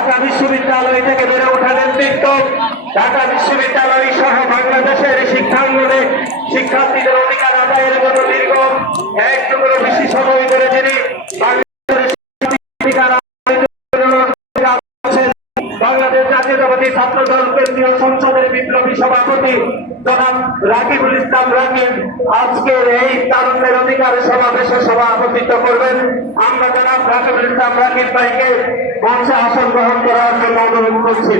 ঢাকা বিশ্ববিদ্যালয় থেকে বেড়ে ওঠা নেতৃত্ব, ঢাকা বিশ্ববিদ্যালয় সহ বাংলাদেশের শিক্ষাঙ্গনে শিক্ষার্থীদের অধিকার আদায়ের জন্য দীর্ঘ 1 যুগেরও বেশি সময় ধরে যিনি বাংলাদেশ জাতীয়তাবাদী ছাত্র দল কেন্দ্রীয় সংসদের বিপ্লবী সভাপতি জনাব রাকিবুল ইসলাম রাকিব আজকের এই তারুণ্যের অধিকার সমাবেশে সভাপতিত্ব করবেন। আমরা জনাব রাকিবুল ইসলাম রাকিব ভাইকে মঞ্চে আসন গ্রহণ করার জন্য অনুরোধ করছি।